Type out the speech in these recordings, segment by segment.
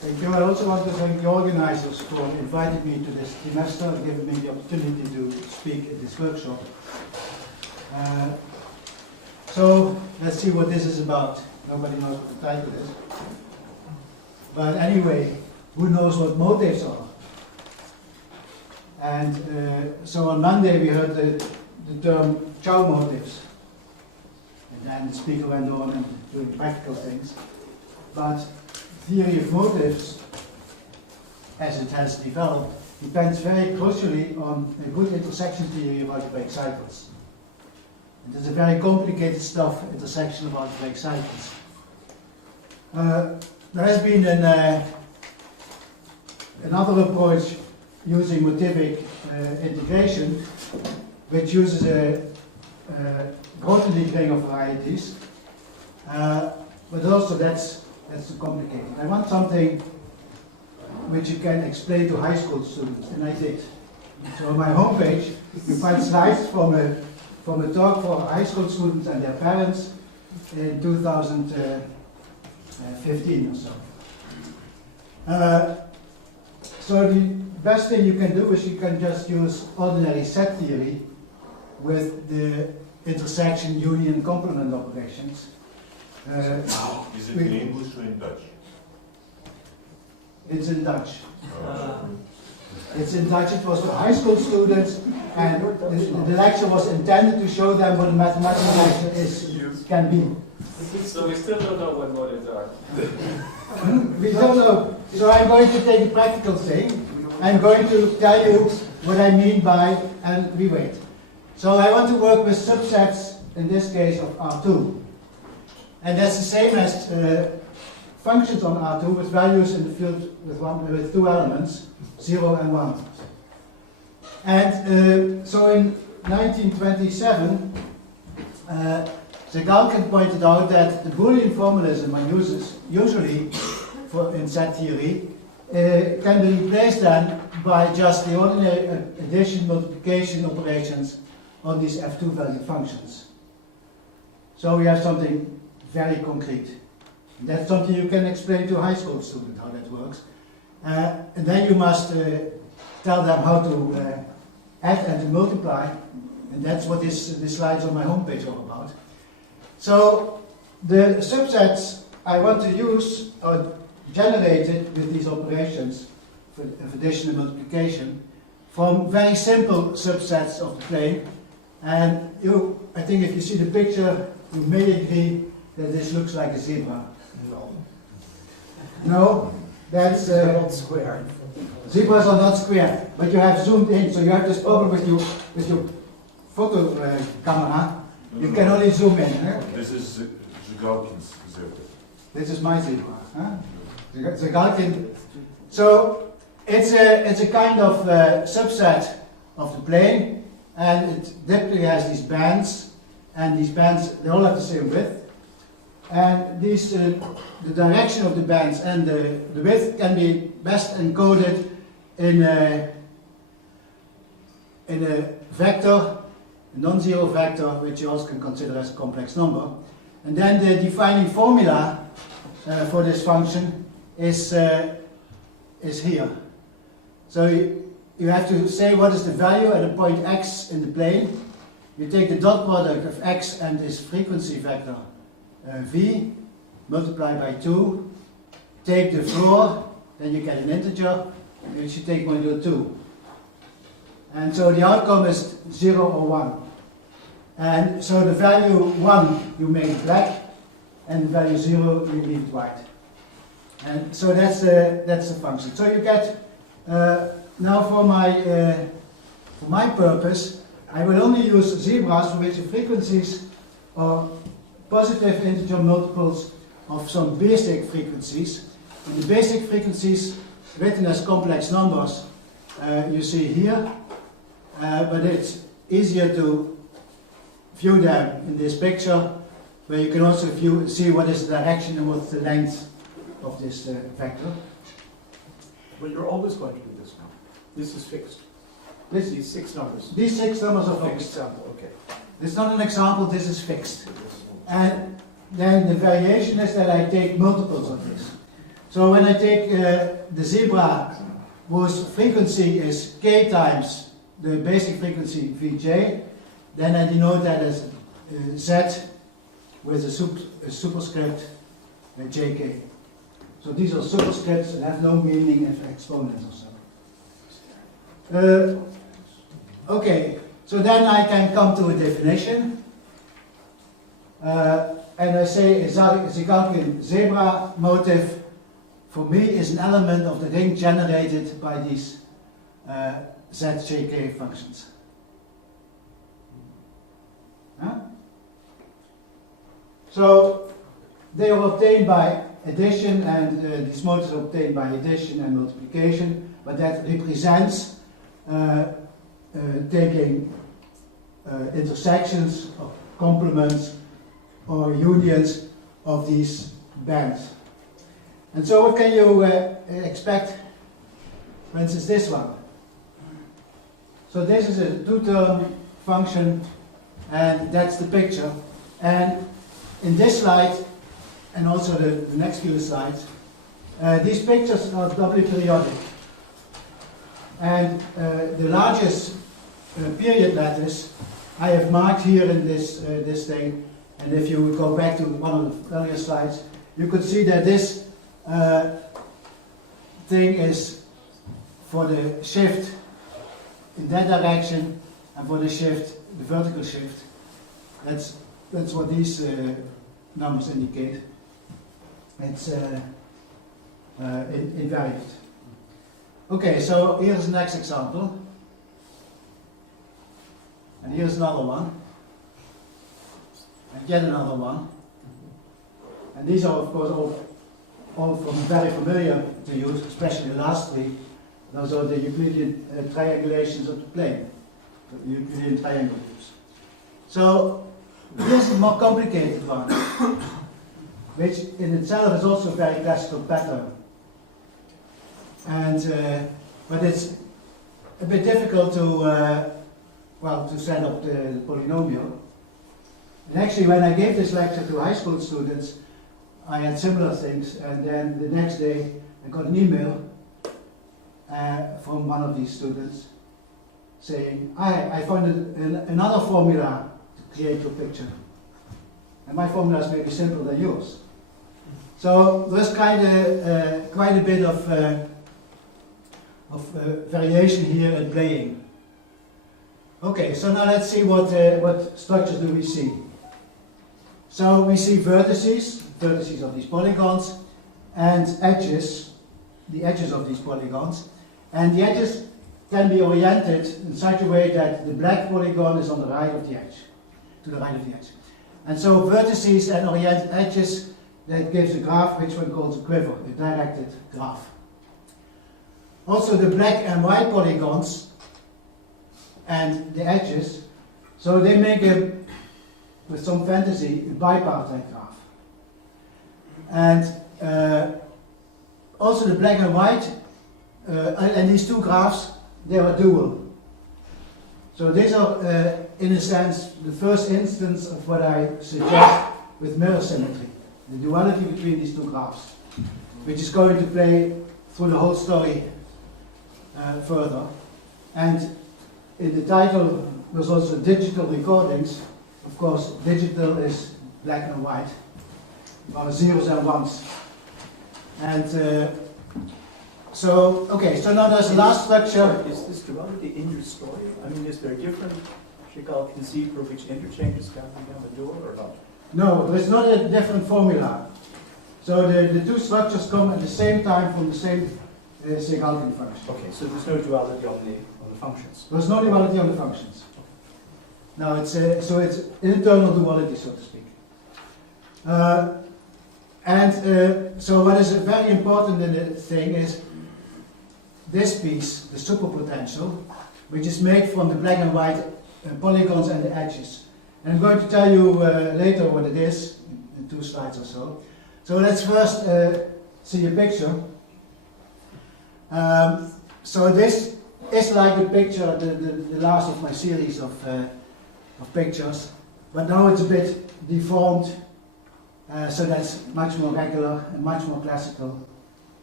Thank you. I also want to thank the organizers for inviting me to this trimester and giving me the opportunity to speak at this workshop. So let's see what this is about. Nobody knows what the title is. But anyway, who knows what motives are? And so on Monday we heard the term Chow motives. And then the speaker went on and doing practical things. But theory of motives, as it has developed, depends very crucially on a good intersection theory of algebraic cycles. And there's a very complicated stuff, intersection of algebraic cycles. There has been another approach using motivic integration, which uses a Grothendieck ring of varieties, but also that's too complicated. I want something which you can explain to high school students, and I did. So on my homepage, you find slides from a talk for high school students and their parents in 2015 or so. So the best thing you can do is you can just use ordinary set theory with the intersection, union, complement operations. Is it in English or in Dutch? It's in Dutch. It's in Dutch. It was for high school students, and the lecture was intended to show them what a mathematical lecture can be. So we still don't know what motives are. We don't know. So I'm going to take a practical thing. I'm going to tell you what I mean by, and we wait. So I want to work with subsets, in this case of R2. And that's the same as functions on R2 with values in the field with two elements, 0 and 1. And so in 1927, Zhegalkin pointed out that the Boolean formalism one uses usually in set theory can be replaced then by just the ordinary addition, multiplication operations on these F2 valued functions. So we have something very concrete. And that's something you can explain to a high school student how that works. And then you must tell them how to add and to multiply. And that's what the slides on my homepage are about. So the subsets I want to use are generated with these operations of addition and multiplication from very simple subsets of the plane. And I think if you see the picture, you may agree that this looks like a zebra. No. No? That's not square. Zebras are not square, but you have zoomed in, so you have this problem with your photo camera. You can only zoom in. This is Zhegalkin Zebra. This is my zebra. Zhegalkin. So it's a kind of subset of the plane, and it typically has these bands, and these bands they all have the same width. And these, the direction of the bands and the width can be best encoded in a vector, a non-zero vector, which you also can consider as a complex number. And then the defining formula for this function is here. So you have to say what is the value at a point x in the plane. You take the dot product of x and this frequency vector v, multiply by 2, take the floor, then you get an integer, which you take modulo 2. And so the outcome is 0 or 1. And so the value 1 you make it black, and the value 0 you leave it white. And so that's the function. So you get, now for my purpose, I will only use zebras for which the frequencies are positive integer multiples of some basic frequencies. And the basic frequencies written as complex numbers you see here, but it's easier to view them in this picture, where you can also see what is the direction and what's the length of this vector. Well, you're always going to do this now. This is fixed. These 6 numbers. These 6 numbers are fixed. Example, okay. This is not an example, this is fixed. And then the variation is that I take multiples of this. So when I take the zebra whose frequency is k times the basic frequency Vj, then I denote that as z with a superscript jk. So these are superscripts that have no meaning if exponents or so. Okay, so then I can come to a definition. And I say a Zhegalkin Zebra motive for me is an element of the ring generated by these zjk functions. Huh? So they are obtained by addition, and these motives are obtained by addition and multiplication, but that represents taking intersections of complements or unions of these bands. And so what can you expect, for instance, this one? So this is a two-term function, and that's the picture. And in this slide, and also the next few slides, these pictures are doubly periodic. And the largest period lattice I have marked here in this thing. And if you would go back to one of the earlier slides, you could see that this thing is for the shift in that direction, and for the shift, the vertical shift. That's what these numbers indicate. It's invariant. Okay, so here's the next example. And here's another one. And yet another one. And these are, of course, all very familiar to you, especially the last three. Those are the Euclidean triangulations of the plane, the Euclidean triangle groups. So this is a more complicated one, which in itself is also a very classical pattern. And but it's a bit difficult to to set up the polynomial. And actually, when I gave this lecture to high school students, I had similar things, and then the next day I got an email from one of these students saying, I found another formula to create your picture. And my formula is maybe simpler than yours. So there's quite a bit of variation here in playing. Okay, so now let's see what structures do we see. So we see vertices of these polygons, and edges, the edges of these polygons. And the edges can be oriented in such a way that the black polygon is on the right of the edge, to the right of the edge. And so vertices and oriented edges, that gives a graph which one calls a quiver, a directed graph. Also the black and white polygons and the edges, so they make with some fantasy, a bipartite graph. And also the black and white, and these two graphs, they are dual. So these are, in a sense, the first instance of what I suggest with mirror symmetry, the duality between these two graphs, which is going to play through the whole story further. And in the title, there's also digital recordings. Of course, digital is black and white, or zeros and ones. And so now there's a last structure. Is this duality in your story? I mean, is there different Zhegalkin Zebra which interchanges down the door or not? No, there's not a different formula. So the two structures come at the same time from the same Zhegalkin function. Okay, so there's no duality on the functions. There's no duality on the functions. Now it's internal duality, so to speak. So what is very important in the thing is this piece, the superpotential, which is made from the black and white polygons and the edges. And I'm going to tell you later what it is, in 2 slides or so. So let's first see a picture. So this is like a picture, the last of my series of pictures, but now it's a bit deformed, so that's much more regular and much more classical.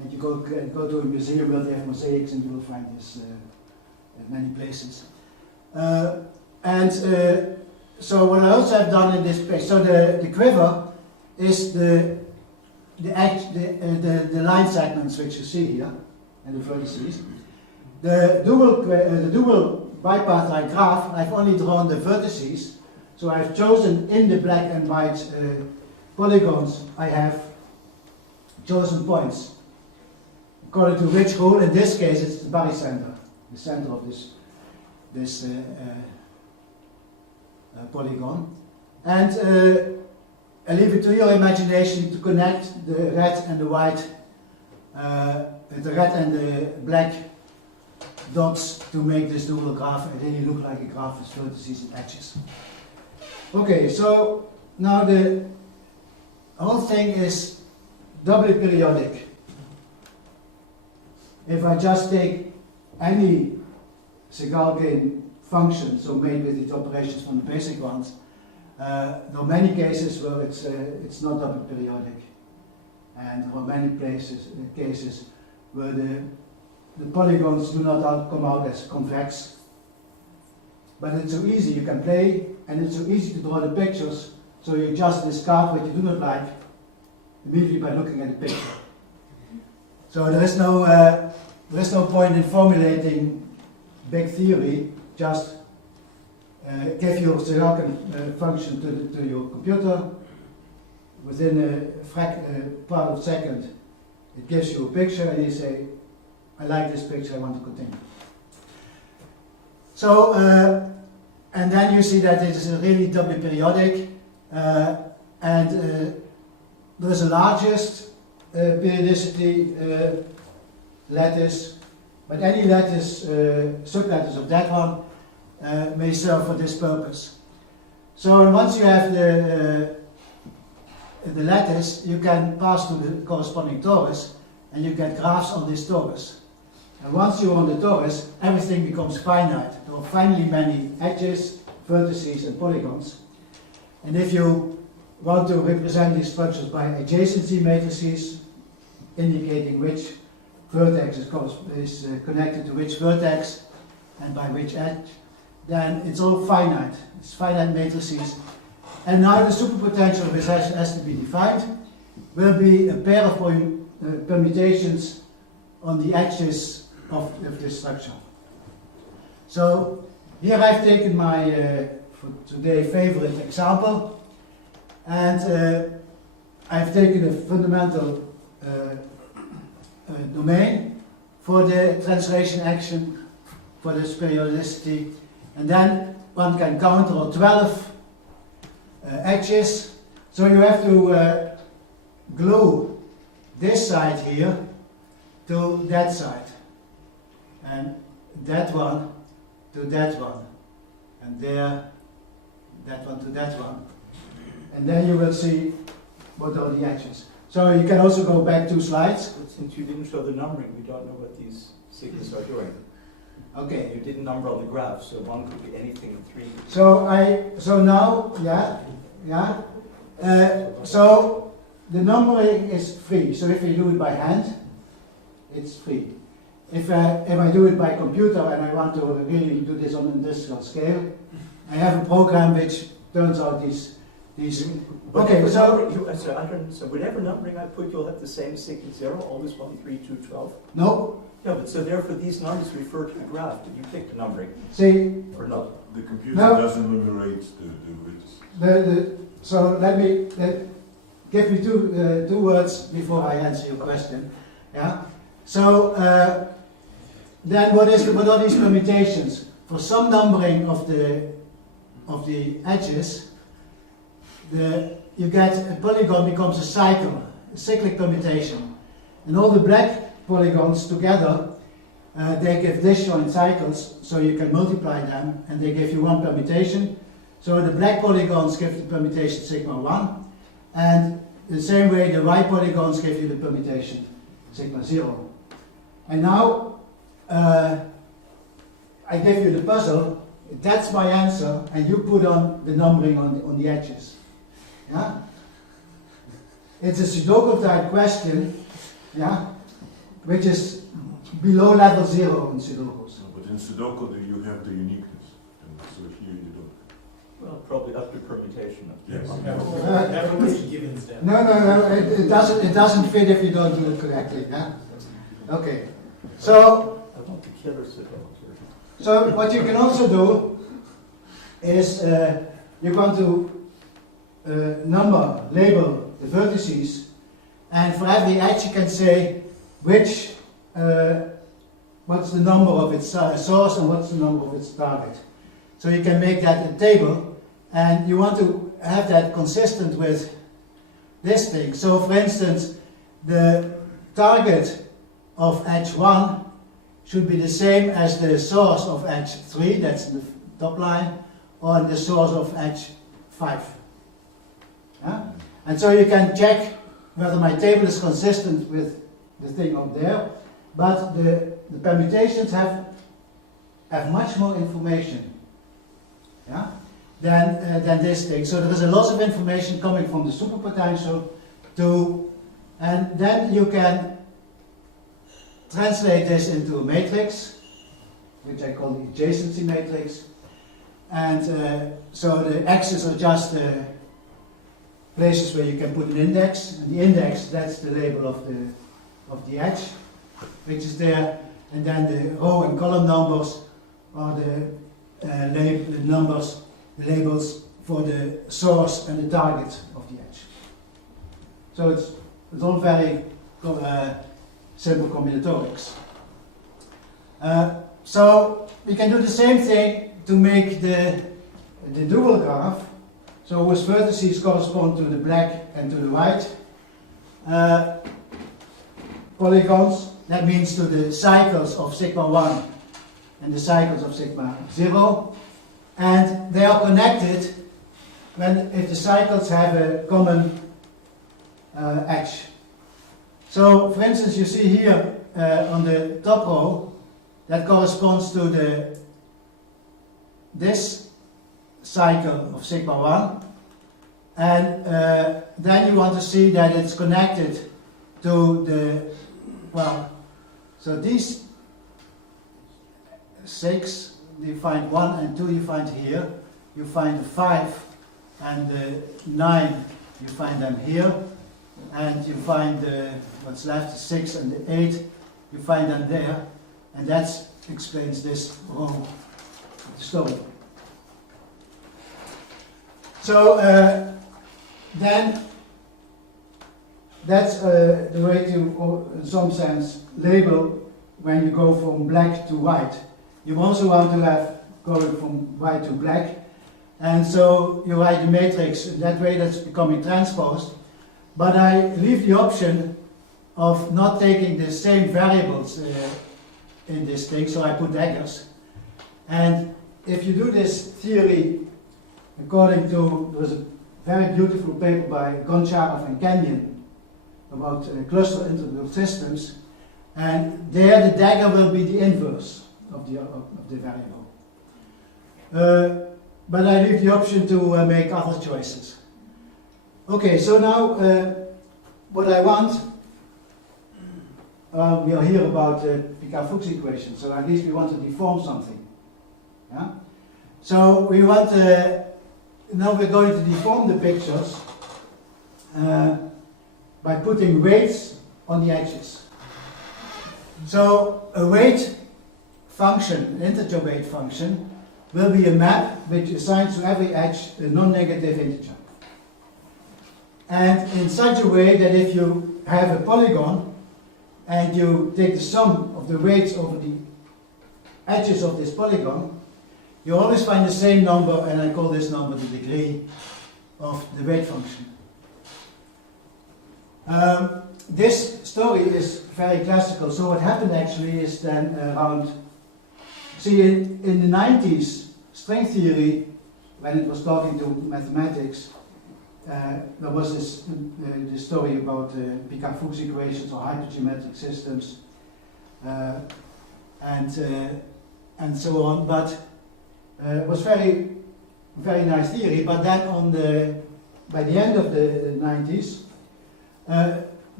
And you go to a museum where they have mosaics, and you will find this in many places. So what I also have done in this page, so the quiver is the line segments which you see here, and the vertices. The double bipartite graph, I've only drawn the vertices, so I've chosen in the black and white polygons, I have chosen points, according to which rule. In this case it's the barycenter, the center of this polygon. And I leave it to your imagination to connect the red and the white, the red and the black dots to make this double graph really look like a graph with vertices and edges. Okay, so now the whole thing is doubly periodic. If I just take any Zhegalkin function, so made with its operations from the basic ones, there are many cases where it's not double periodic, and there are many cases where the polygons do not come out as convex. But it's so easy, you can play, and it's so easy to draw the pictures, so you just discard what you do not like immediately by looking at the picture. So there is no point in formulating big theory, just give your Zhegalkin function to your computer. Within a part of a second, it gives you a picture, and you say, I like this picture, I want to continue. So, and then you see that it is really doubly periodic, and there is a largest periodicity lattice, but any lattice, sublattice of that one, may serve for this purpose. So once you have the lattice, you can pass to the corresponding torus, and you get graphs on this torus. And once you're on the torus, everything becomes finite. There are finally many edges, vertices, and polygons. And if you want to represent these structures by adjacency matrices, indicating which vertex is connected to which vertex and by which edge, then it's all finite. It's finite matrices. And now the superpotential, which has to be defined, will be a pair of permutations on the edges of this structure. So here I've taken my, for today, favorite example, and I've taken a fundamental domain for the translation action for this periodicity, and then one can count there are 12 edges, so you have to glue this side here to that side, and that one to that one, and there, that one to that one, and then you will see what are the edges. So you can also go back 2 slides. But since you didn't show the numbering, we don't know what these signals are doing. Okay. You didn't number on the graph, so one could be anything 3. So now, so the numbering is free. So if you do it by hand, it's free. If I do it by computer and I want to really do this on an industrial scale, I have a program which turns out these. Okay, so whatever numbering I put, you'll have the same signal 0, always 1, 3, 2, 12. No. Yeah, but so therefore these numbers refer to the graph. Did you pick the numbering? See. Or not? The computer doesn't enumerate the widths. So let me give me two words before I answer your question. Yeah. So then what are these permutations? For some numbering of the edges, you get a polygon becomes a cycle, a cyclic permutation, and all the black polygons together they give disjoint cycles, so you can multiply them, and they give you one permutation. So the black polygons give the permutation sigma 1, and the same way the white polygons give you the permutation sigma 0. And now I give you the puzzle. That's my answer, and you put on the numbering on the edges. Yeah? It's a Sudoku type question, yeah? which is below level 0 in Sudokus. No, but in Sudoku you have the uniqueness, and so here you don't. Well, probably after permutation. Yes. Never was given step. No, it doesn't fit if you don't do it correctly. Yeah? Okay. So I want the killer Sudoku here. So what you can also do is you're going to label the vertices, and for every edge you can say what's the number of its source and what's the number of its target. So you can make that a table, and you want to have that consistent with this thing. So for instance, the target of edge 1 should be the same as the source of edge 3, that's the top line, or the source of edge 5. Yeah? And so you can check whether my table is consistent with the thing up there, but the permutations have much more information, yeah, than this thing. So there is a lot of information coming from the superpotential and then you can translate this into a matrix, which I call the adjacency matrix. And so the x's are just places where you can put an index. And the index, that's the label of the edge, which is there. And then the row and column numbers are the labels for the source and the target of the edge. So it's all very simple combinatorics. So we can do the same thing to make the dual graph. So whose vertices correspond to the black and to the white polygons. That means to the cycles of sigma 1 and the cycles of sigma 0. And they are connected if the cycles have a common edge. So, for instance, you see here on the top row, that corresponds to this cycle of sigma 1. And then you want to see that it's connected to so these 6, you find 1 and 2 you find here. You find the 5 and the 9, you find them here. And you find what's left, the 6 and the 8, you find them there. And that explains this row of the story. So then that's the way to, in some sense, label when you go from black to white. You also want to have going from white to black. And so you write the matrix in that way, that's becoming transposed. But I leave the option of not taking the same variables in this thing, so I put daggers. And if you do this theory according to, there's a very beautiful paper by Goncharov and Kenyon about cluster integral systems, and there the dagger will be the inverse of the variable. But I leave the option to make other choices. Okay, so now what I want, we are here about Picard-Fuchs equation, so at least we want to deform something. Yeah? So we want, now we're going to deform the pictures by putting weights on the edges. So a weight function, an integer weight function, will be a map which assigns to every edge a non-negative integer. And in such a way that if you have a polygon and you take the sum of the weights over the edges of this polygon, you always find the same number, and I call this number the degree of the weight function. This story is very classical. So what happened actually is then around, see in the 90s, string theory, when it was talking to mathematics, there was this story about Picard-Fuchs equations or hypergeometric systems and so on. But it was very, very nice theory. But then by the end of the 90s,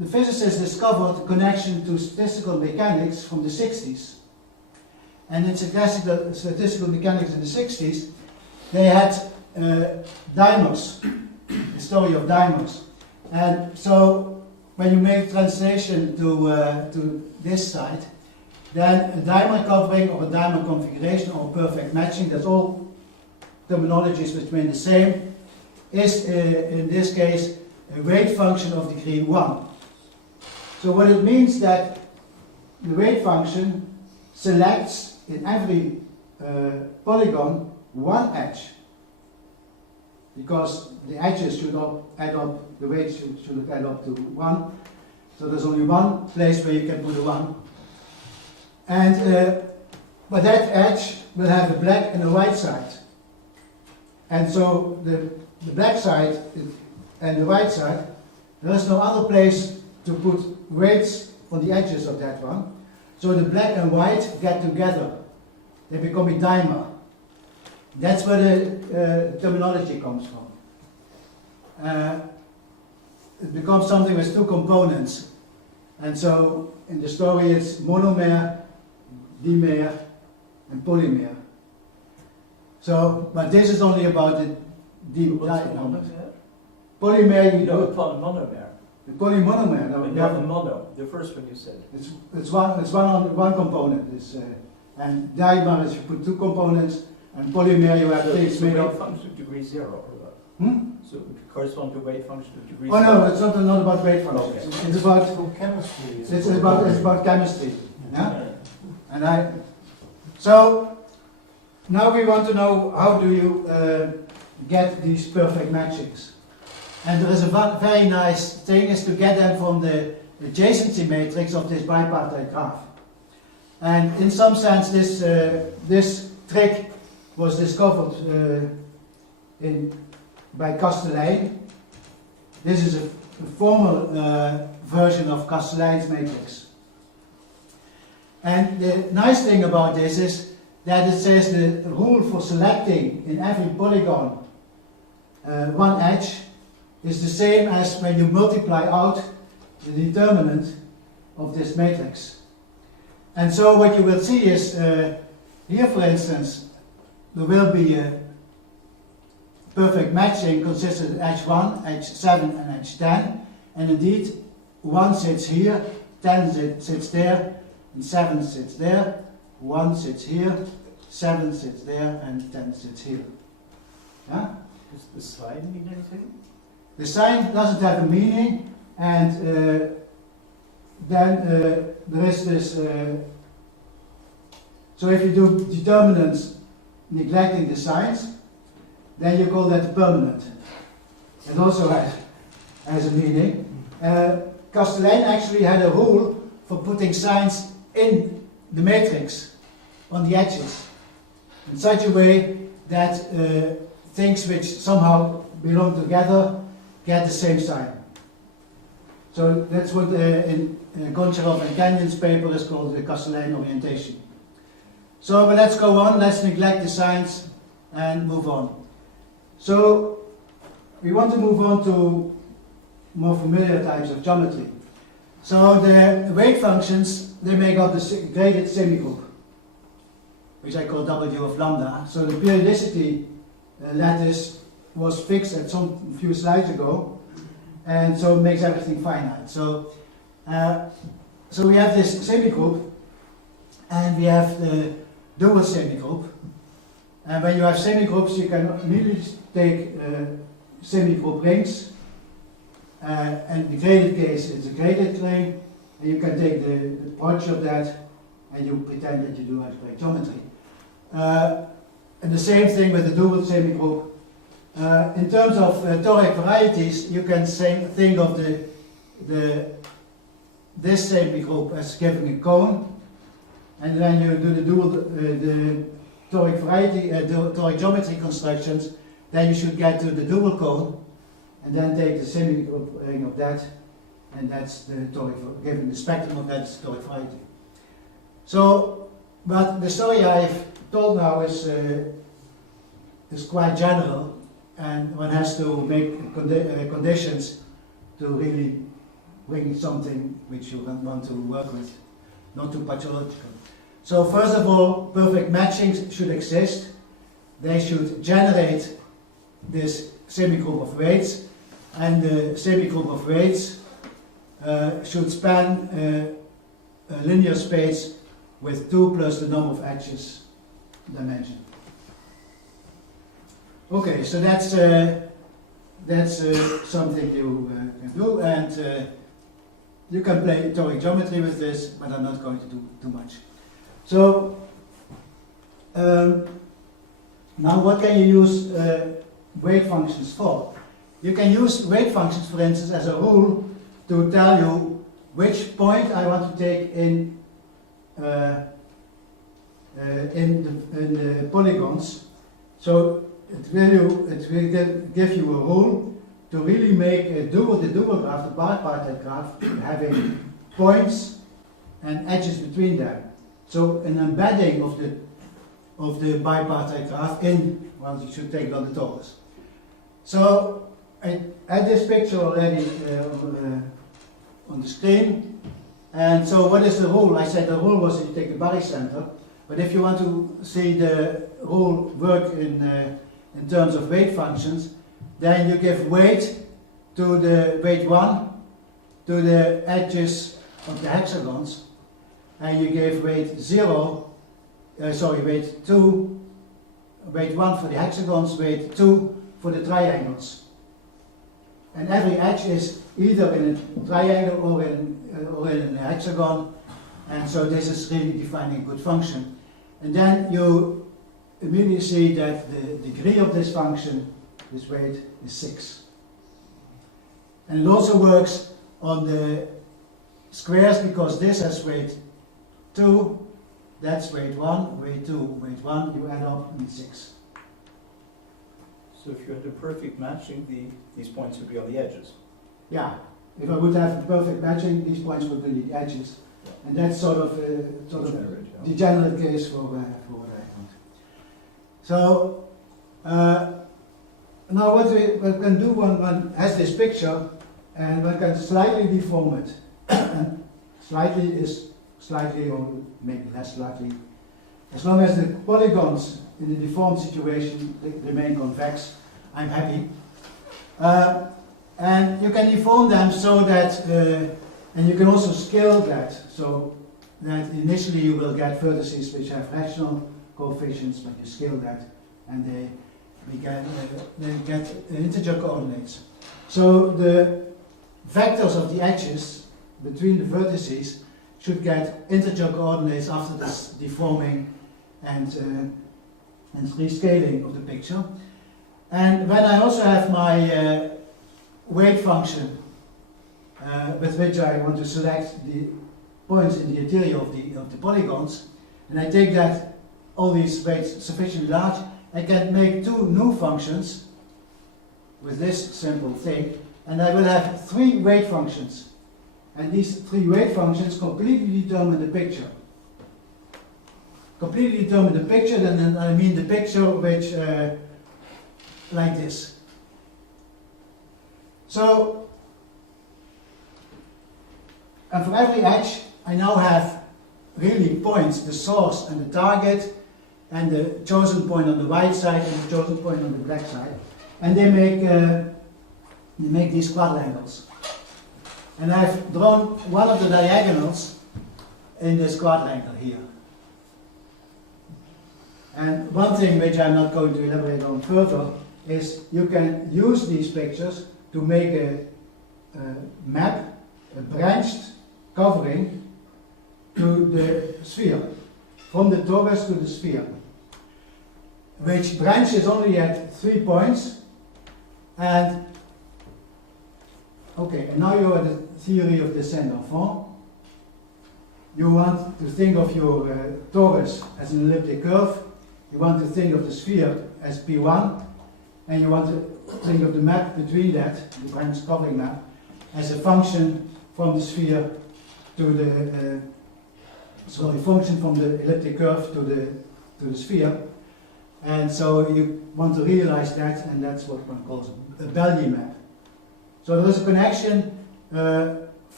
the physicists discovered a connection to statistical mechanics from the 60s. And in statistical mechanics in the 60s, they had dimers, the story of dimers. And so when you make translation to this side, then a dimer covering or a dimer configuration or perfect matching, that's all terminologies which mean the same, is in this case a weight function of degree 1. So what it means that the weight function selects in every polygon one edge, because the edges should all add up, the weights should add up to 1. So there's only one place where you can put a 1. And but that edge will have a black and a white side. And so the black side and the white side, there is no other place to put weights on the edges of that one. So the black and white get together. They become a dimer. That's where the terminology comes from. It becomes something with two components. And so in the story it's monomer, dimer, and polymer. So, but this is only about the Monomer? polymer. You No, do polymonomer. the polymonomer. No, But not the mono, the first one you said. it's one component. And dimer is you put two components, and polymer you have So things it's a made weight of. function of degree 0 or what? Hmm? So it corresponds to weight function of degree Oh 0. no, it's not about weight functions. Okay. It's about chemistry. it's about chemistry. Yeah? And so now we want to know how do you get these perfect matchings. And there is a very nice thing is to get them from the adjacency matrix of this bipartite graph. And in some sense this trick was discovered by Kasteleyn. This is a formal version of Kasteleyn's matrix. And the nice thing about this is that it says the rule for selecting in every polygon one edge is the same as when you multiply out the determinant of this matrix. And so what you will see is, here for instance, there will be a perfect matching consisting of edge 1, edge 7 and edge 10. And indeed, 1 sits here, 10 sits there, and 7 sits there, 1 sits here, 7 sits there, and 10 sits here. Yeah? Does the sign mean anything? The sign doesn't have a meaning, and then there is this. So if you do determinants neglecting the signs, then you call that permanent. It also has a meaning. Kasteleyn actually had a rule for putting signs in the matrix on the edges in such a way that things which somehow belong together get the same sign. So that's what in Goncharov and Kenyon's paper is called the Kasteleyn orientation. So but let's go on, let's neglect the signs and move on. So we want to move on to more familiar types of geometry. So the weight functions, they make up the graded semigroup, which I call W of lambda. So the periodicity lattice was fixed at some few slides ago, and so it makes everything finite. So, so we have this semigroup, and we have the dual semigroup. And when you have semigroups, you can immediately take semigroup rings, and the graded case is a graded ring, and you can take the product of that, and you pretend that you do algebraic geometry. And the same thing with the dual semigroup. In terms of toric varieties, you can think of this semigroup as giving a cone, and then you do the toric variety, toric geometry constructions. Then you should get to the dual cone, and then take the semigroup ring of that, and that's the toric, giving the spectrum of that is toric variety. So, but the story I've told now is quite general, and one has to make conditions to really bring something which you want to work with, not too pathological. So first of all, perfect matchings should exist. They should generate this semigroup of weights, and the semigroup of weights should span a linear space with 2 plus the number of edges dimension. Okay, so that's something you can do, and you can play toric geometry with this, but I'm not going to do too much. So now what can you use weight functions for? You can use weight functions, for instance, as a rule to tell you which point I want to take in the polygons. So it will give you a rule to really make the double graph, the bipartite graph, having points and edges between them. So an embedding of the bipartite graph in, well, you should take it on the torus. So I had this picture already on the screen. And so what is the rule? I said the rule was that you take the barycenter. But if you want to see the rule work in terms of weight functions, then you give weight to the weight 1 to the edges of the hexagons, and you give weight 1 for the hexagons, weight 2 for the triangles. And every edge is either in a triangle or in a hexagon, and so this is really defining a good function. And then you immediately see that the degree of this function, this weight, is 6. And it also works on the squares, because this has weight 2, that's weight 1, weight 2, weight 1, you add up in 6. So if you had a perfect matching, these points would be on the edges. Yeah, if I would have perfect matching, these points would be the edges. And that's sort of a degenerate case for what I want. So now what we can do, one has this picture, and one can slightly deform it. And slightly is slightly, or maybe less slightly. As long as the polygons in the deformed situation remain convex, I'm happy. And you can deform them so that, and you can also scale that, so that initially you will get vertices which have rational coefficients, but you scale that, and they get integer coordinates. So the vectors of the edges between the vertices should get integer coordinates after this deforming and rescaling of the picture. And when I also have my weight function with which I want to select the points in the interior of the polygons, and I take that all these weights sufficiently large, I can make 2 new functions with this simple thing, and I will have 3 weight functions. And these 3 weight functions completely determine the picture. Completely determine the picture, and then I mean the picture which, like this. So, and for every edge, I now have really points, the source and the target, and the chosen point on the right side and the chosen point on the black side. And they make these quadrangles. And I've drawn one of the diagonals in this quadrangle here. And one thing which I'm not going to elaborate on further is you can use these pictures to make a map, a branched covering to the sphere, from the torus to the sphere, which branches only at 3 points. And okay, and now you are the theory of descent d'enfant. You want to think of your torus as an elliptic curve. You want to think of the sphere as P1, and you want to think of the map between that, the branch covering map, as a function from the sphere to the function from the elliptic curve to the sphere. And so you want to realize that, and that's what one calls a Bellier map. So there is a connection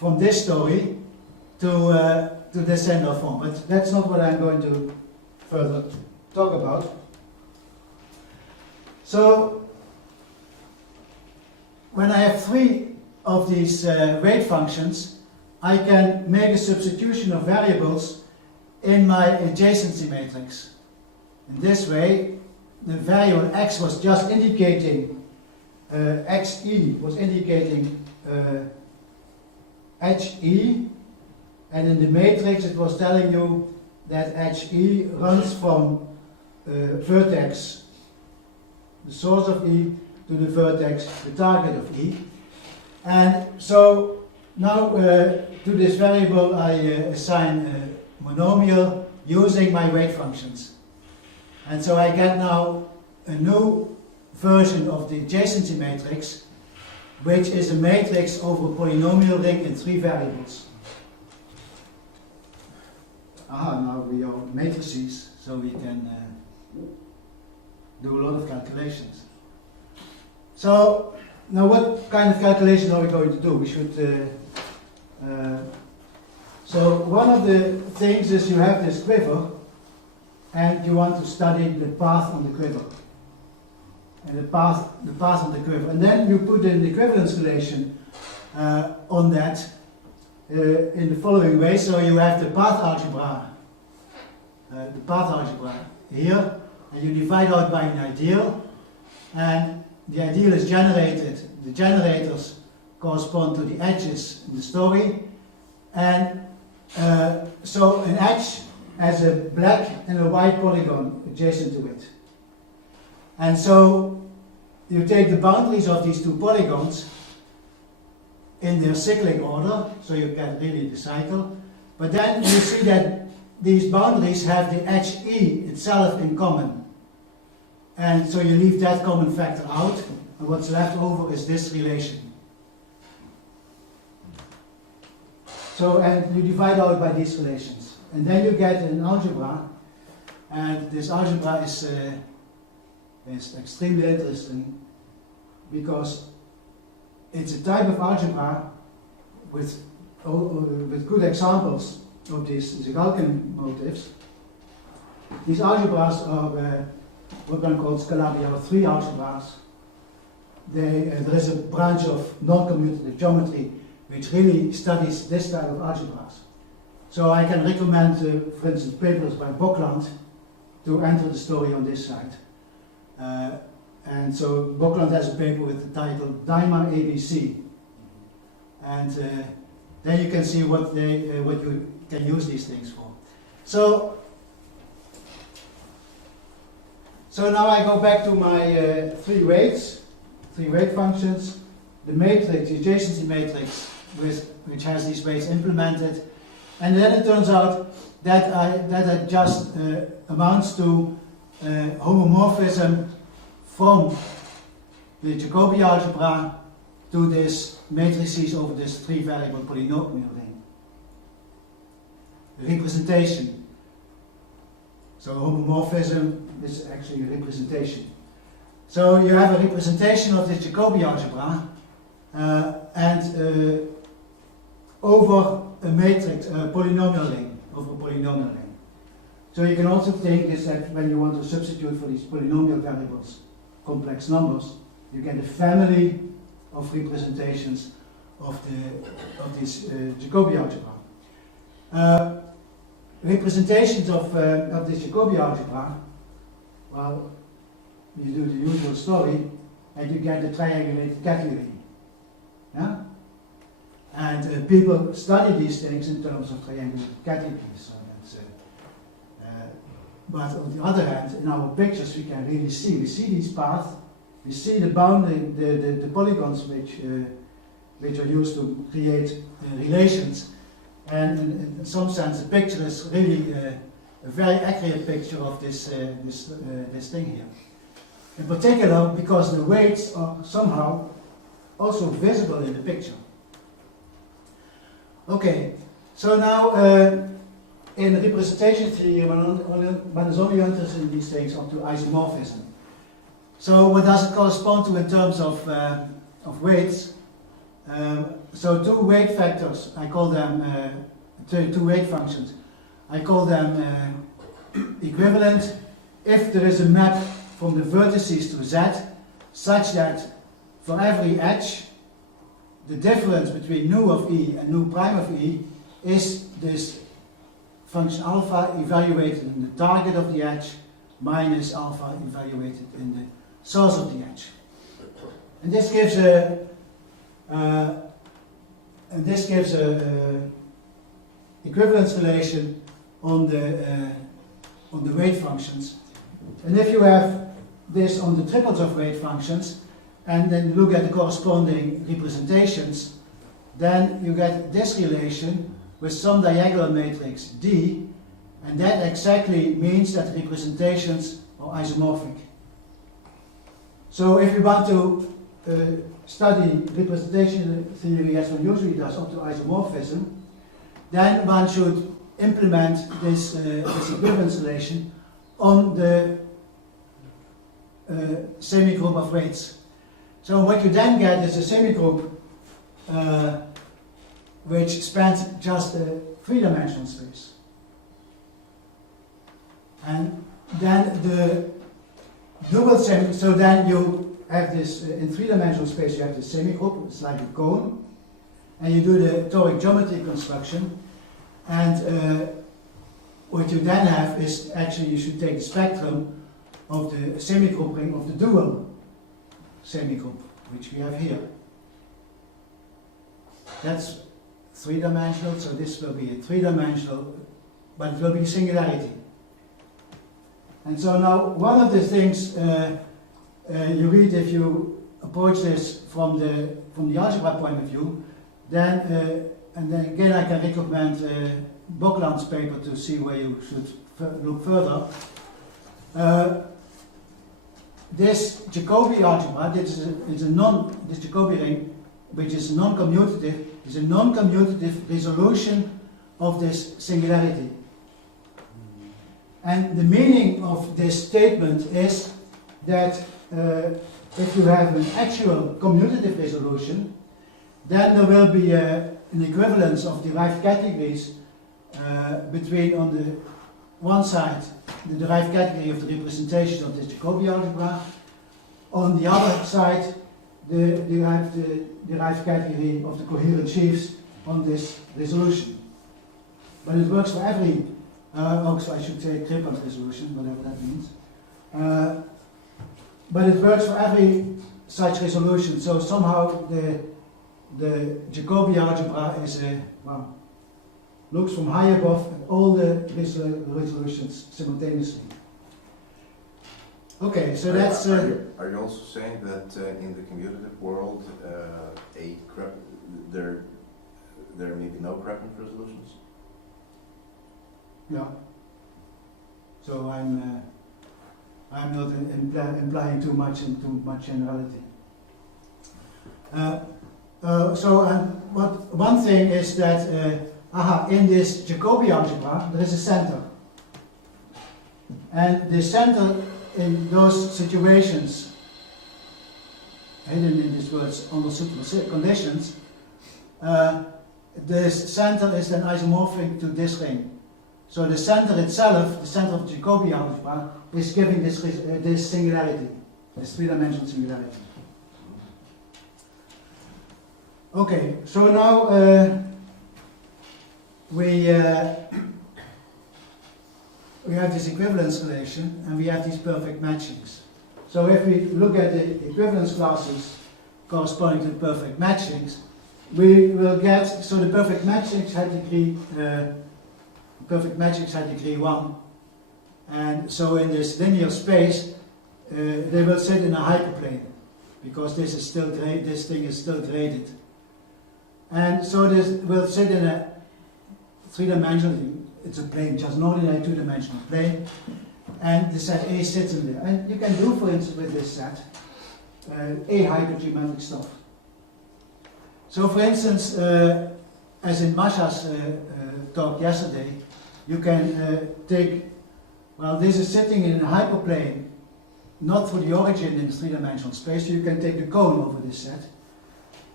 from this story to this Sandler form. But that's not what I'm going to further talk about. So when I have three of these weight functions, I can make a substitution of variables in my adjacency matrix. In this way, the variable x was just indicating, xe was indicating he, and in the matrix it was telling you that he runs from vertex, the source of e, to the vertex, the target of e. And so now to this variable I assign a monomial using my weight functions. And so I get now a new version of the adjacency matrix, which is a matrix over a polynomial ring in three variables. Now we are matrices, so we can do a lot of calculations. So now what kind of calculations are we going to do? We should so one of the things is you have this quiver and you want to study the path on the quiver. And the path on the quiver. And then you put an equivalence relation on that in the following way. So you have the path algebra here, and you divide out by an ideal, and the ideal is generated. The generators correspond to the edges in the story, and so an edge has a black and a white polygon adjacent to it. And so you take the boundaries of these two polygons in their cyclic order, so you get really the cycle, but then you see that these boundaries have the edge E itself in common. And so you leave that common factor out, and what's left over is this relation. So, and you divide out by these relations. And then you get an algebra, and this algebra is extremely interesting because it's a type of algebra with good examples of these Zhegalkin motives. These algebras are what one calls Calabi-Yau 3 algebras. There is a branch of non-commutative geometry which really studies this type of algebras. So I can recommend, for instance, papers by Bockland to enter the story on this side. And so Bockland has a paper with the title Dyma ABC. And then you can see what you can use these things for. So now I go back to my three weight functions, the matrix, the adjacency matrix, which has these weights implemented, and then it turns out that just amounts to homomorphism from the Jacobi algebra to this matrices over this three-variable polynomial ring. Representation. So homomorphism is actually a representation. So you have a representation of the Jacobi algebra and over a matrix, a polynomial ring, over a polynomial ring. So you can also think is that when you want to substitute for these polynomial variables complex numbers, you get a family of representations of this Jacobi algebra. Representations of this Jacobi algebra, well, you do the usual story and you get the triangulated category. Yeah? And people study these things in terms of triangulated categories. So that's, but on the other hand, in our pictures we can really see. We see these paths, we see the boundary, the polygons which are used to create relations. And in some sense, the picture is really a very accurate picture of this thing here. In particular, because the weights are somehow also visible in the picture. Okay, so now in representation theory, one is only interested in these things up to isomorphism. So what does it correspond to in terms of weights? So two weight factors, I call them two weight functions. I call them equivalent if there is a map from the vertices to Z such that for every edge the difference between nu of E and nu prime of E is this function alpha evaluated in the target of the edge minus alpha evaluated in the source of the edge. And this gives a equivalence relation on the weight functions. And if you have this on the triples of weight functions and then look at the corresponding representations, then you get this relation with some diagonal matrix D, and that exactly means that representations are isomorphic. So if you want to study representation theory as one usually does up to isomorphism, then one should implement this equivalence relation on the semigroup of weights. So what you then get is a semigroup which spans just a three-dimensional space. And then the double semi, so then you have this, in three-dimensional space you have this semigroup, it's like a cone, and you do the toric geometry construction, and what you then have is, actually you should take the spectrum of the semigrouping of the dual semigroup, which we have here. That's three-dimensional, so this will be a three-dimensional, but it will be singularity. And so now one of the things you read if you approach this from the algebra point of view, then and then again I can recommend Bokland's paper to see where you should look further. This Jacobi algebra, this Jacobi ring, which is non-commutative, is a non-commutative resolution of this singularity. And the meaning of this statement is that if you have an actual commutative resolution, then there will be an equivalence of derived categories between, on the one side, the derived category of the representation of this Jacobi algebra, on the other side, the derived category of the coherent sheaves on this resolution. But it works for every, also I should say triple resolution, whatever that means. But it works for every such resolution, so somehow the Jacobi algebra is well, looks from high above at all the resolutions simultaneously. Okay, so that's... Are you also saying that in the commutative world, there may be no Krepin resolutions? Yeah. So I'm not implying too much and too much generality. One thing is that in this Jacobi algebra there is a center, and the center in those situations, hidden in these words under suitable conditions, this center is then isomorphic to this ring. So the center itself, the center of the Jacobi algebra, is giving this singularity, this three-dimensional singularity. Okay, so now we have this equivalence relation and we have these perfect matchings. So if we look at the equivalence classes corresponding to perfect matchings, we will get, so the perfect matchings had degree 1, and so in this linear space they will sit in a hyperplane because this thing is still graded, and so this will sit in a three-dimensional, it's a plane, just an ordinary two-dimensional plane, and the set A sits in there. And you can do, for instance, with this set A hypergeometric stuff. So for instance, as in Masha's talk yesterday, you can take, well, this is sitting in a hyperplane, not for the origin in the three-dimensional space, so you can take the cone over this set.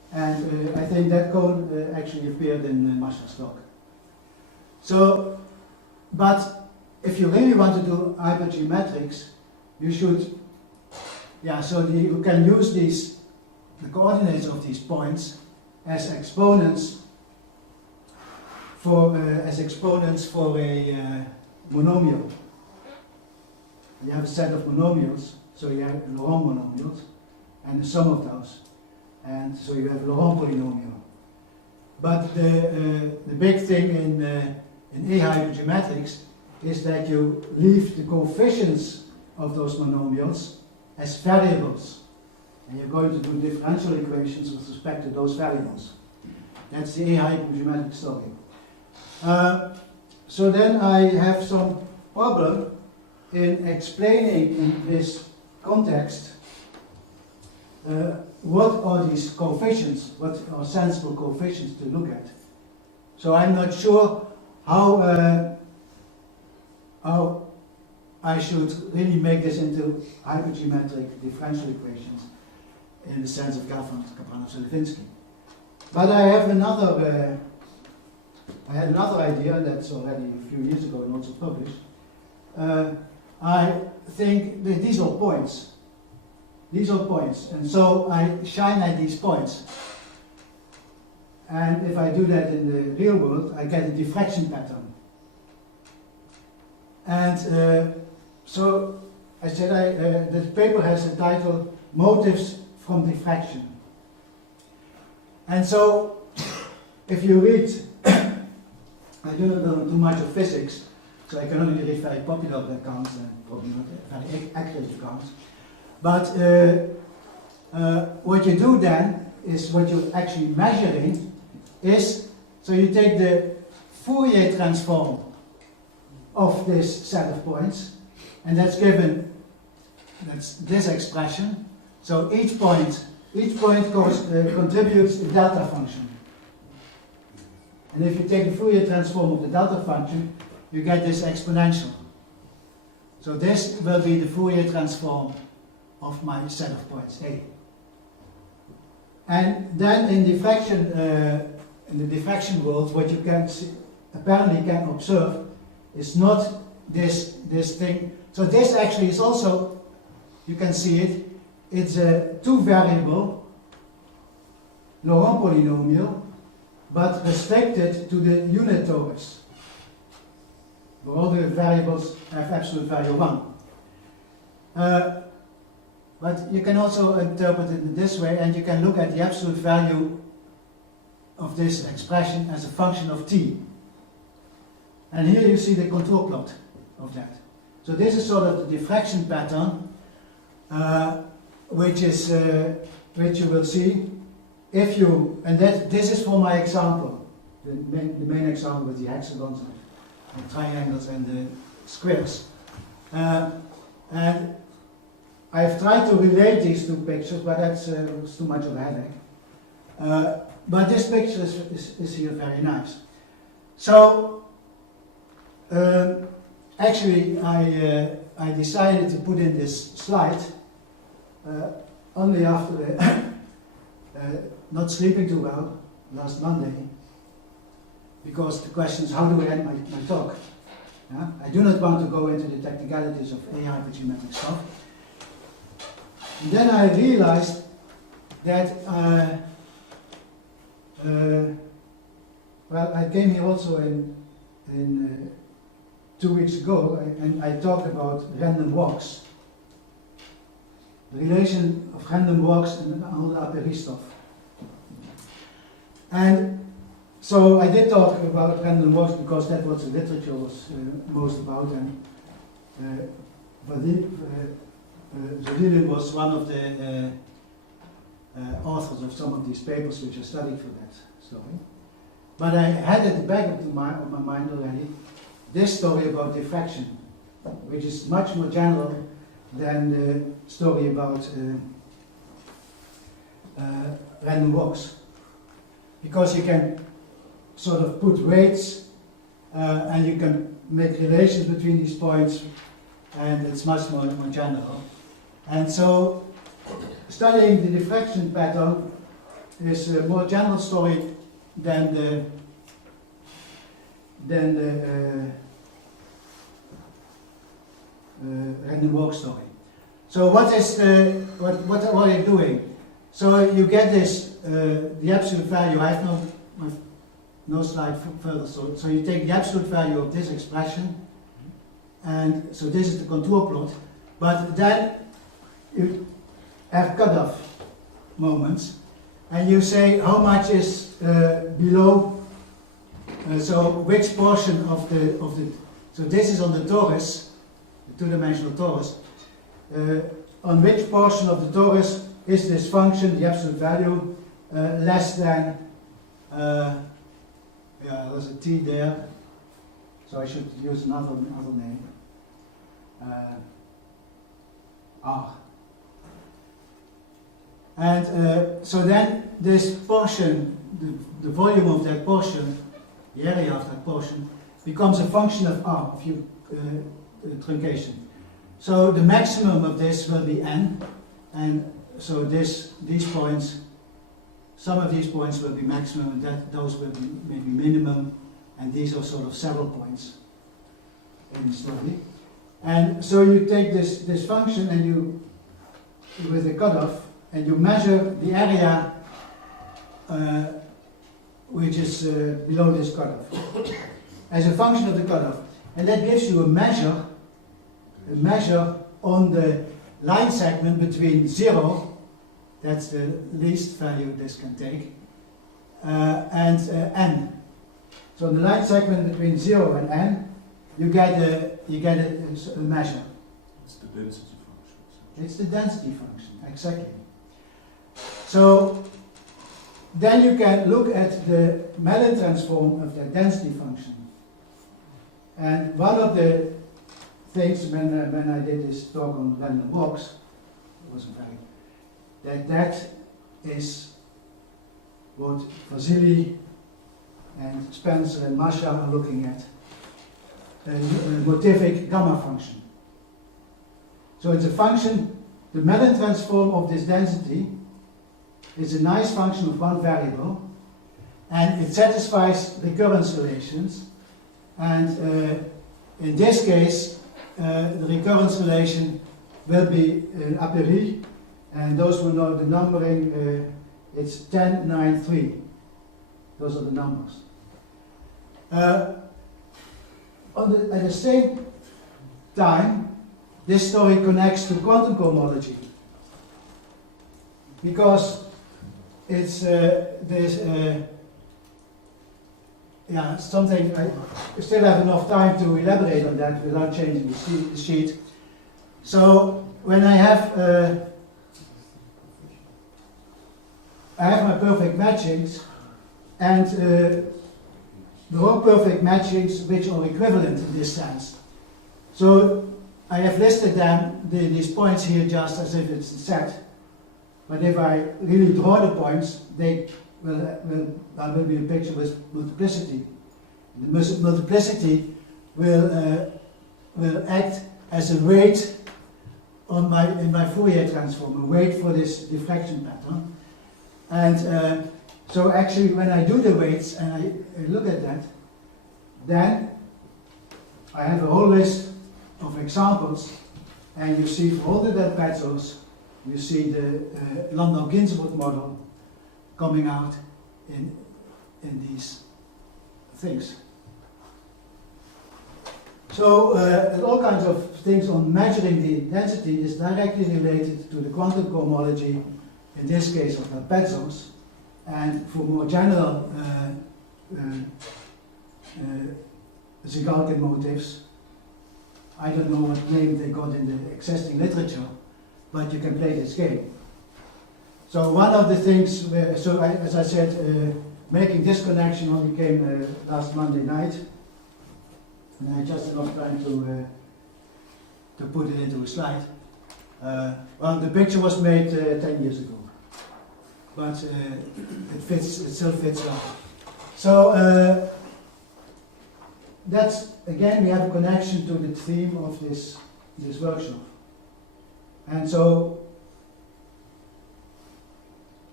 And I think that cone actually appeared in Maslow's work. So, but if you really want to do hypergeometrics, you should, you can use the coordinates of these points as exponents for a monomial. You have a set of monomials, so you have Laurent monomials, and the sum of those, and so you have Laurent polynomial. But the big thing in hypergeometrics is that you leave the coefficients of those monomials as variables, and you're going to do differential equations with respect to those variables. That's the hypergeometric story. So then I have some problem in explaining in this context what are these coefficients, what are sensible coefficients to look at. So I'm not sure how I should really make this into hypergeometric differential equations in the sense of Kapanov-Cholesky. But I have another idea that's already a few years ago and also published. I think that these are points. These are points, and so I shine at these points. And if I do that in the real world, I get a difflection pattern. And so I said the paper has the title Motives from Diffraction. And so if you read, I do not know too much of physics, so I can only read very popular accounts and probably not very accurate accounts. But what you do then is what you're actually measuring is, so you take the Fourier transform of this set of points, and that's given, that's this expression. So each point contributes a delta function. And if you take the Fourier transform of the delta function, you get this exponential. So this will be the Fourier transform of my set of points A. And then in the diffraction world, what you can see, apparently can observe is not this thing. So this actually is also, you can see it, it's a two-variable Laurent polynomial, but restricted to the unit torus, where all the variables have absolute value 1. But you can also interpret it in this way, and you can look at the absolute value of this expression as a function of t. And here you see the contour plot of that. So this is sort of the diffraction pattern, which you will see if you, and this is for my example, the main example with the hexagons and the triangles and the squares. And I've tried to relate these two pictures, but that's too much of a headache. But this picture is here very nice. So actually, I decided to put in this slide only after not sleeping too well last Monday, because the question is, how do I end my talk? Yeah? I do not want to go into the technicalities of hypergeometric stuff. And then I realized that, well, I came here also in 2 weeks ago, and I talked about random walks, the relation of random walks and Algebraic stuff. And so I did talk about random walks because that's what the literature was most about, and Zhegalkin was one of the authors of some of these papers which I studied for that story. But I had at the back of my mind already this story about diffraction, which is much more general than the story about random walks. Because you can sort of put weights and you can make relations between these points, and it's much more general. And so studying the diffraction pattern is a more general story than the random walk story. So what are you doing? So you get this the absolute value. I have no slide further. So you take the absolute value of this expression, and so this is the contour plot. But then you have cutoff moments, and you say how much is below. So which portion of the so this is on the torus, the two-dimensional torus. On which portion of the torus is this function, the absolute value, less than? Yeah, there's a t there, so I should use another name. R. And so then this portion, the volume of that portion, the area of that portion, becomes a function of R, of your truncation. So the maximum of this will be n, and so these points, some of these points will be maximum, and those will be maybe minimum, and these are sort of several points in the story. And so you take this function and you, with the cutoff, and you measure the area which is below this cutoff as a function of the cutoff, and that gives you a measure on the line segment between 0, that's the least value this can take, and n. So on the line segment between 0 and n, you get a measure. It's the density function. It's the density function, exactly. So then you can look at the Mellin transform of the density function. And one of the things when I did this talk on random walks, it wasn't very, that is what Vasily and Spencer and Masha are looking at, a motivic gamma function. So it's a function, the Mellin transform of this density is a nice function of one variable, and it satisfies recurrence relations. And in this case, the recurrence relation will be a priori, and those who know the numbering, it's 10, 9, 3. Those are the numbers. At the same time, this story connects to quantum cohomology, because it's something I still have enough time to elaborate on that without changing the sheet. So when I have my perfect matchings, and they're all perfect matchings which are equivalent in this sense. So I have listed them, these points here, just as if it's a set. But if I really draw the points, that will be a picture with multiplicity. And the multiplicity will act as a weight in my Fourier transform, a weight for this deflection pattern. And so actually when I do the weights and I look at that, then I have a whole list of examples, and you see for all the Delpetzos, you see the Zhegalkin Zebra model coming out in these things. So all kinds of things on measuring the density is directly related to the quantum cohomology, in this case of Delpetzos, and for more general Zhegalkin motives, I don't know what name they got in the existing literature, but you can play this game. So one of the things, as I said, making this connection only came last Monday night, and I had just enough time to put it into a slide. Well, the picture was made 10 years ago, but it still fits well. So that's, again, we have a connection to the theme of this workshop. And so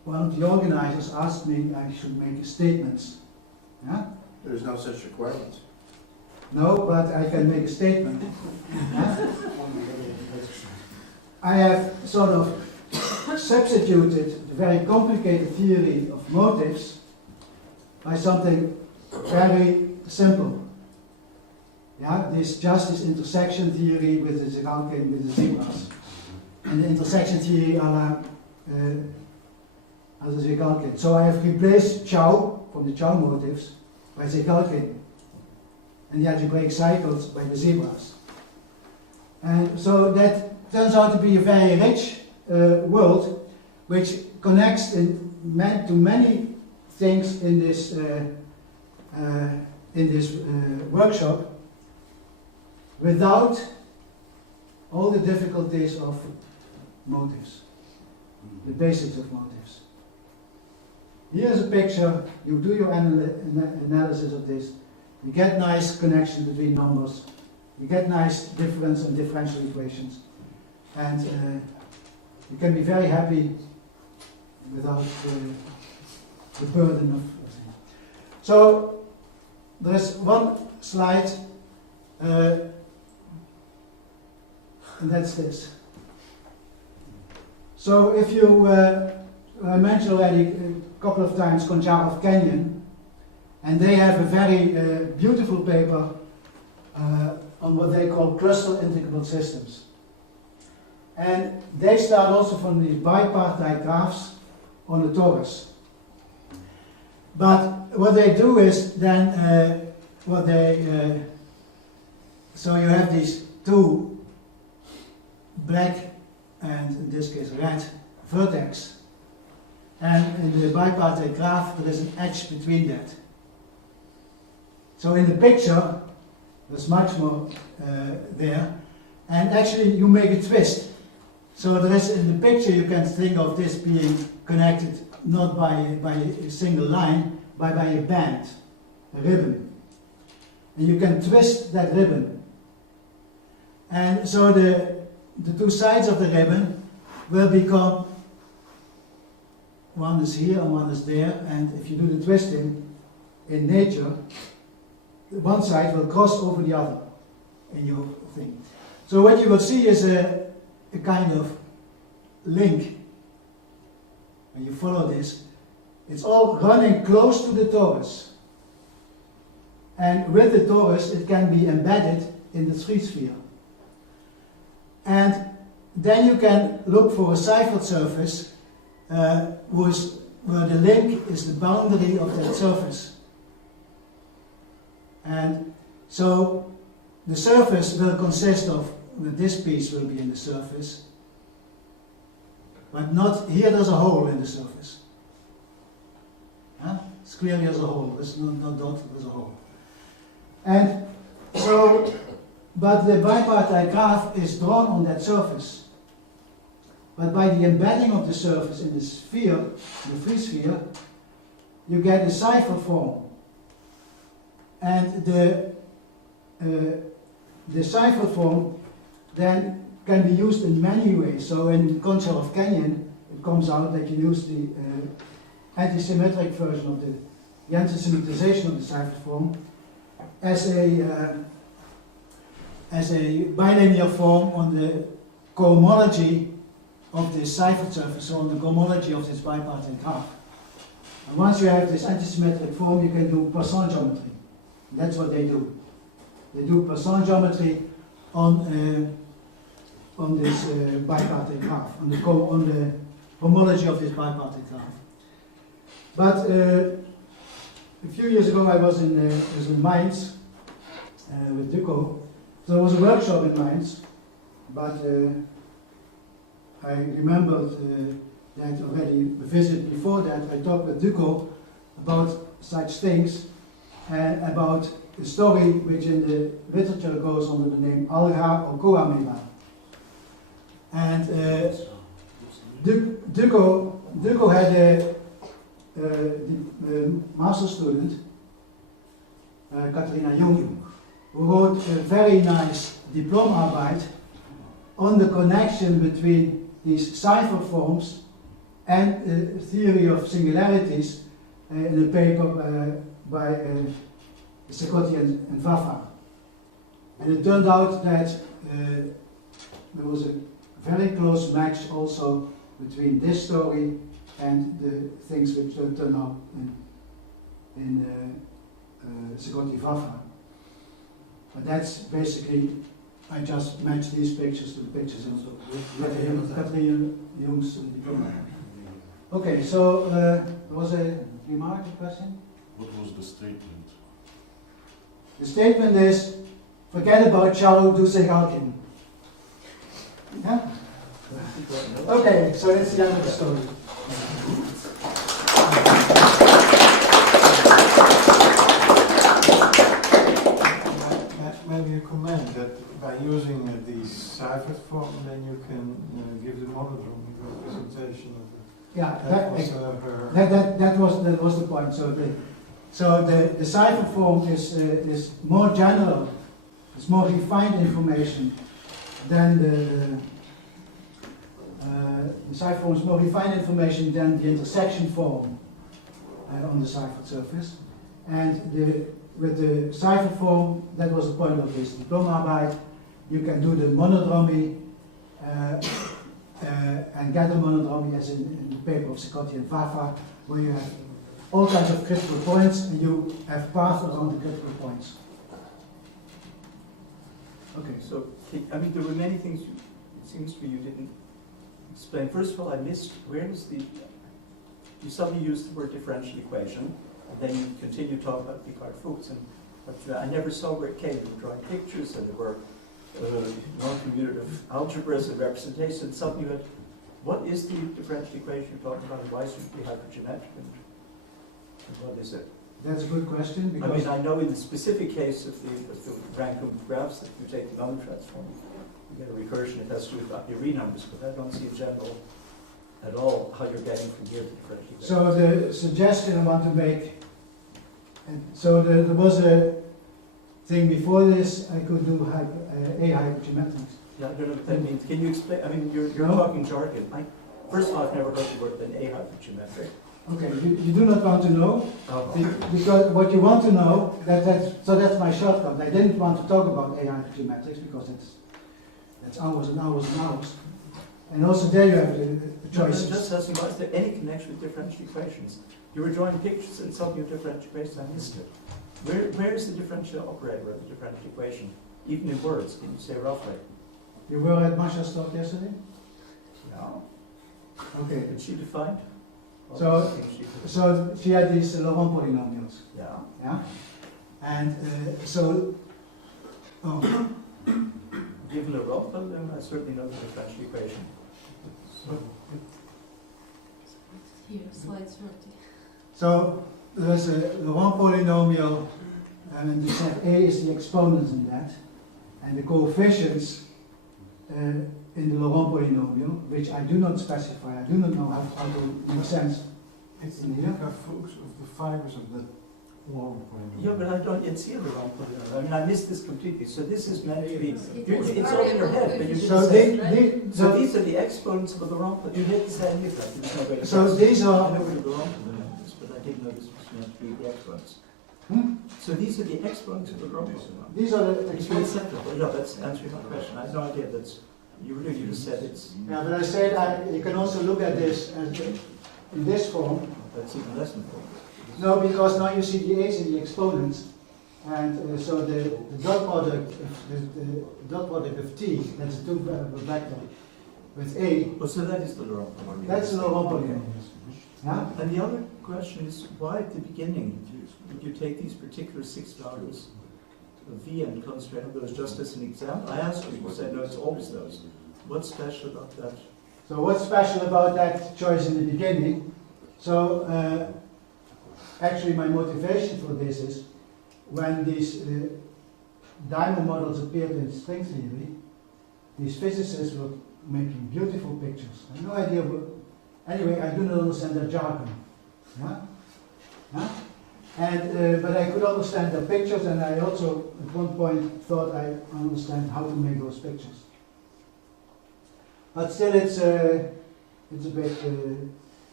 one of the organizers asked me I should make a statement. Yeah? There is no such requirement. No, but I can make a statement. Yeah? I have sort of substituted the very complicated theory of motives by something very simple. Yeah, this intersection theory with the Zhegalkin, with the zebras. And the intersection theory a the Zhegalkin. So I have replaced Chow from the Chow motives by Zhegalkin, and the algebraic cycles by the zebras. And so that turns out to be a very rich world, which connects to many things in this workshop, without all the difficulties of motives, the basics of motives. Here's a picture, you do your analysis of this, you get nice connection between numbers, you get nice difference and differential equations, and you can be very happy without the burden of things. So there's one slide, and that's this. So if you, I mentioned already a couple of times Koncharoff Canyon, and they have a very beautiful paper on what they call cluster integrable systems. And they start also from the bipartite graphs on the torus. But what they do is then, so you have these two black and in this case red vertex, and in the bipartite graph there is an edge between that. So in the picture there's much more there, and actually you make a twist. So there is, in the picture you can think of this being connected not by a single line, but by a band, a ribbon. And you can twist that ribbon. And so the two sides of the ribbon will become, one is here and one is there, and if you do the twisting in nature, one side will cross over the other in your thing. So what you will see is a kind of link. When you follow this, it's all running close to the torus. And with the torus, it can be embedded in the 3-sphere. And then you can look for a ciphered surface where the link is the boundary of that surface. And so the surface will consist of, this piece will be in the surface, but not, here there's a hole in the surface. Huh? It's clearly as a hole, there's no dot, there's a hole. And so, but the bipartite graph is drawn on that surface. But by the embedding of the surface in the sphere, the 3-sphere, you get a cipher form. And the cipher form then can be used in many ways. So in Koncharoff Canyon, it comes out that you use the anti-symmetric version of the anti-symmetrization of the cipher form as a bilinear form on the cohomology of this ciphered surface, so on the cohomology of this bipartite graph. And once you have this anti-symmetric form, you can do Poisson geometry. That's what they do. They do Poisson geometry on this bipartite graph, on the homology of this bipartite graph. But a few years ago, I was in Mainz with Duco. So there was a workshop in Mainz, but I remembered that already a visit before that. I talked with Duco about such things. About a story which in the literature goes under the name Alga or Koamela. And Duco had a master student, Katarina Jung, who wrote a very nice diploma-arbeit on the connection between these cipher forms and theory of singularities in a paper by Zhegalkin and Vafa. And it turned out that there was a very close match also between this story and the things which turn out in Zhegalkin Vafa. But that's basically, I just matched these pictures to the pictures in Catherine Jung's diploma. Okay, so there was a remark, a question? What was the statement? The statement is, forget about Charles du Zhegalkin. Yeah? Okay, so that's the end of the story. Maybe a comment that by using the ciphered form, then you can give the monodrome representation of the. Yeah, That was that was the point. So the cipher form is more general, it's more refined information than the cipher form is more refined information than the intersection form on the ciphered surface. And with the cipher form, that was the point of this diploma-arbeit, you can do the monodromy and get a monodromy as in the paper of Zhegalkin and Vafa, where you have all kinds of critical points and you have paths around the critical points. Okay, so, I mean, there were many things it seems to me you didn't explain. First of all, I missed, where is the, you suddenly used the word differential equation, and then you continue talking about bipartite, but I never saw where it came. You were drawing pictures, and there were non-commutative algebras and representations, and suddenly you had, what is the differential equation you're talking about, and why should it be hypergeometric, and what is it? That's a good question, because I mean, I know in the specific case of the Rankine graphs, that you take the Miller transform, you get a recursion, it has to do with Fourier numbers, but I don't see in general at all how you're getting from here to differential equations. so the suggestion I want to make, and so there was a thing before this, I could do hypergeometrics. Yeah, I don't know what that means. Can you explain? I mean, you're No. talking jargon. First of all, I've never heard the word an hypergeometric. Okay, you do not want to know, Oh. because what you want to know, so that's my shortcut. I didn't want to talk about hypergeometrics because that's hours and hours and hours. And also there you have the choices. Just asking, was there any connection with differential equations? You were drawing pictures and something of differential equations, I missed it. Where is the differential operator of the differential equation? Even in words, can you say roughly? You were at Masha's talk yesterday? No. Okay. Did she define? So she had these Laurent polynomials. Yeah. Yeah? And Given a Laurent polynomial, I certainly know the differential equation. Here, slide 30. so there's a Laurent polynomial, and you said A is the exponents in that, and the coefficients in the Laurent polynomial, which I do not specify, I do not know how to make sense. it's in the here. focus of the fibers of the long point. Yeah, but I don't yet see a Laurent polynomial. I mean, I missed this completely. So this is meant to be, It's it's all in your head, but you didn't So say. So so these are the exponents of the Laurent polynomial. You didn't say any of that. There's no way to So guess. these I are, know what the Laurent polynomial is, but I didn't know this was meant to be the exponents. So these are the exponents of the Laurent polynomial. these are the It's been exponents. accepted. Well, yeah, that's answering my question. I had no idea that's, you just said it's, Yeah, but I said you can also look at this as in this form. that's even less important. No, because now you see the a's in the exponents, and so the dot product of t, that's a two-variable vector with a. Oh, so that is the Laurent polynomial. That's the Laurent polynomial. Yeah. And the other question is, why at the beginning did you take these particular 6 values of v and constrain those just as an example? I asked you, you said no, it's always those. What's special about that? So what's special about that choice in the beginning? So actually my motivation for this is when these diamond models appeared in string theory, these physicists were making beautiful pictures. I have no idea what, anyway, I do not understand their jargon. Yeah? Yeah? And, but I could understand their pictures, and I also at one point thought I understand how to make those pictures. But still it's a bit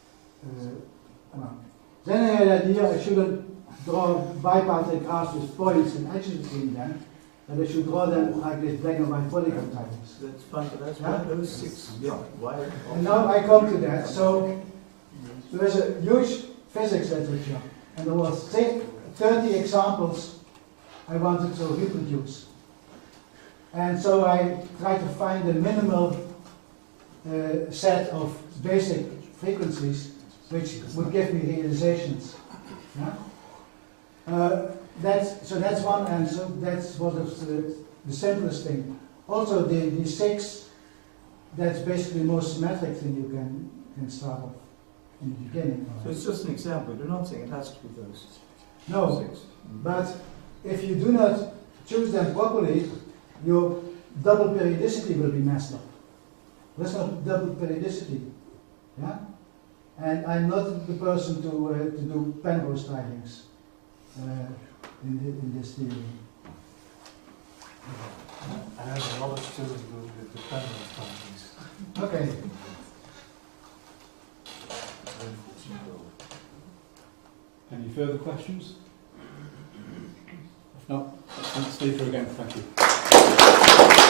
well. Then I had the idea I shouldn't draw bipartite graphs with points and edges between them, but I should draw them like this black and white polygon tilings. That's fine, but that's Yeah? one of those 6. Yeah. Why? And now I come to that. So there is a huge physics literature, and there was 30 examples I wanted to reproduce. And so I tried to find the minimal set of basic frequencies which would give me realizations. Yeah? That's one answer. That's what is the simplest thing. Also, the 6, that's basically the most symmetric thing you can start off in the beginning. So it's just an example. You're not saying it has to be those No, 6. but if you do not choose them properly, your double periodicity will be messed up. There's not double periodicity. Yeah? And I'm not the person to do Penrose tilings in this theory. I have a lot of students doing the dependent findings. Okay. Any further questions? If not, thanks, Steve, again. Thank you.